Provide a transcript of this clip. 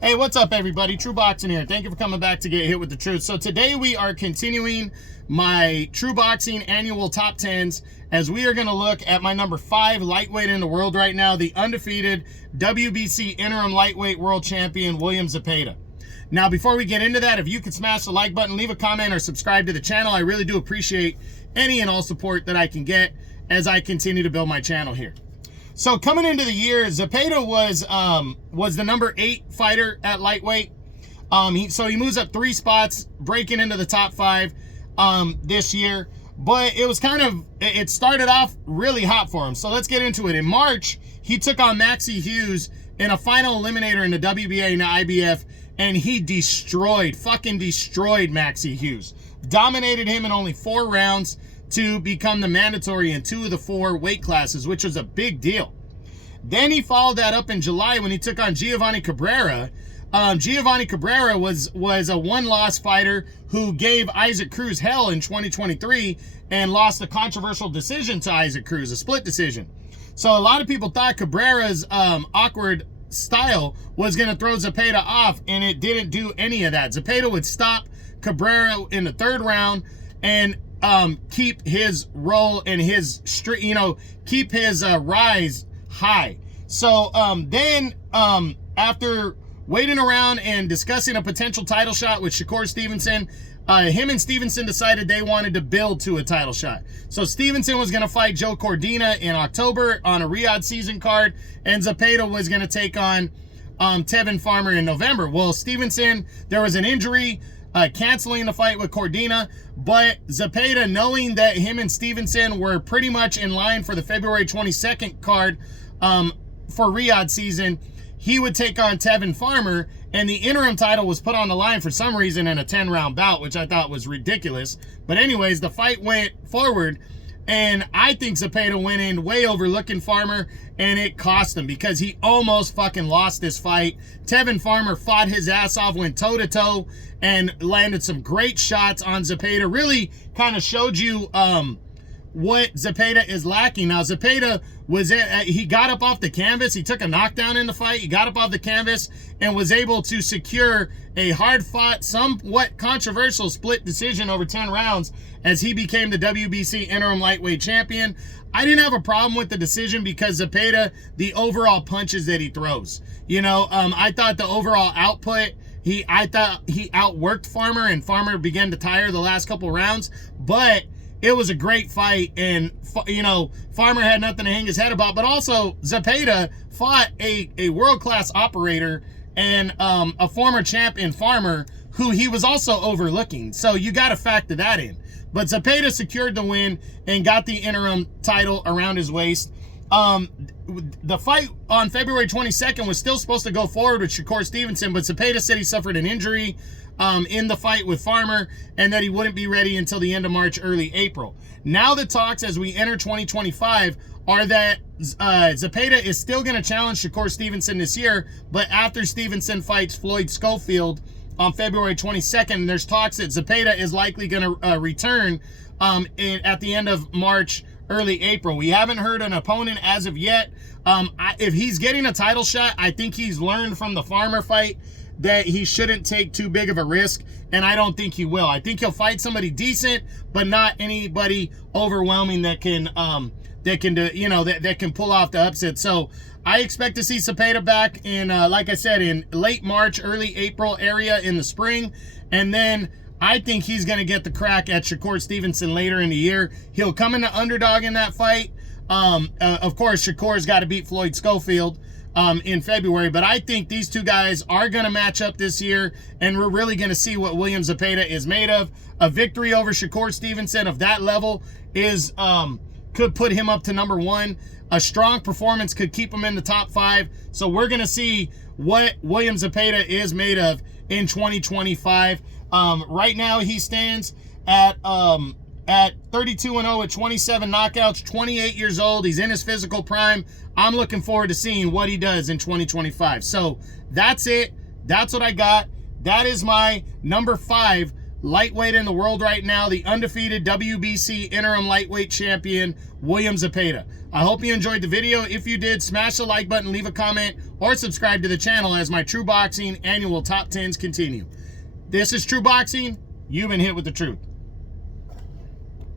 Hey, what's up, everybody? True Boxing here. Thank you for coming back to Get Hit with the Truth. So today we are continuing my True Boxing annual top 10s as we are going to look at my number 5 lightweight in the world right now, the undefeated WBC Interim Lightweight World Champion, William Zepeda. Now, before we get into that, if you could smash the like button, leave a comment, or subscribe to the channel, I really do appreciate any and all support that I can get as I continue to build my channel here. So coming into the year, Zepeda was the number 8 fighter at lightweight. So he moves up 3 spots, breaking into the top 5 this year. But it started off really hot for him. So let's get into it. In March, he took on Maxie Hughes in a final eliminator in the WBA and the IBF, and he fucking destroyed Maxie Hughes. Dominated him in only 4 rounds to become the mandatory in 2 of the 4 weight classes, which was a big deal. Then he followed that up in July when he took on Giovanni Cabrera. Giovanni Cabrera was a one-loss fighter who gave Isaac Cruz hell in 2023 and lost a controversial decision to Isaac Cruz, a split decision. So a lot of people thought Cabrera's awkward style was going to throw Zepeda off, and it didn't do any of that. Zepeda would stop Cabrera in the 3rd round and keep his roll and his keep his rise high. So then after waiting around and discussing a potential title shot with Shakur Stevenson, him and Stevenson decided they wanted to build to a title shot. So Stevenson was going to fight Joe Cordina in October on a Riyadh season card, and Zepeda was going to take on Tevin Farmer in November. Well, Stevenson, there was an injury, canceling the fight with Cordina, but Zepeda, knowing that him and Stevenson were pretty much in line for the February 22nd card for Riyadh season, he would take on Tevin Farmer, and the interim title was put on the line for some reason in a 10-round bout, which I thought was ridiculous. But anyways, the fight went forward, and I think Zepeda went in way overlooking Farmer, and it cost him because he almost fucking lost this fight. Tevin Farmer fought his ass off, went toe-to-toe, and landed some great shots on Zepeda. Really kind of showed you what Zepeda is lacking. Now, Zepeda he got up off the canvas. He took a knockdown in the fight. He got up off the canvas and was able to secure a hard-fought, somewhat controversial split decision over 10 rounds as he became the WBC Interim Lightweight Champion. I didn't have a problem with the decision because Zepeda, the overall punches that he throws. I thought the overall output, I thought he outworked Farmer, and Farmer began to tire the last couple rounds, but it was a great fight, and Farmer had nothing to hang his head about. But also, Zepeda fought a world-class operator and a former champ in Farmer, who he was also overlooking. So you got to factor that in. But Zepeda secured the win and got the interim title around his waist. The fight on February 22nd was still supposed to go forward with Shakur Stevenson, but Zepeda said he suffered an injury in the fight with Farmer, and that he wouldn't be ready until the end of March, early April. Now the talks as we enter 2025 are that Zepeda is still going to challenge Shakur Stevenson this year, but after Stevenson fights Floyd Schofield on February 22nd, there's talks that Zepeda is likely going to return at the end of March, early April. We haven't heard an opponent as of yet. If he's getting a title shot, I think he's learned from the Farmer fight that he shouldn't take too big of a risk, and I don't think he will. I think he'll fight somebody decent, but not anybody overwhelming that can pull off the upset. So I expect to see Zepeda back in, like I said, in late March, early April area in the spring, and then I think he's going to get the crack at Shakur Stevenson later in the year. He'll come in the underdog in that fight. Of course, Shakur's got to beat Floyd Schofield in February, but I think these two guys are going to match up this year, and we're really going to see what William Zepeda is made of. A victory over Shakur Stevenson of that level could put him up to number 1. A strong performance could keep him in the top 5. So we're going to see what William Zepeda is made of in 2025. Right now he stands at 32-0 at 27 knockouts, 28 years old. He's in his physical prime. I'm looking forward to seeing what he does in 2025. So that's it. That's what I got. That is my number 5 lightweight in the world right now, the undefeated WBC Interim Lightweight Champion, William Zepeda. I hope you enjoyed the video. If you did, smash the like button, leave a comment, or subscribe to the channel as my True Boxing annual top 10s continue. This is True Boxing. You've been hit with the truth.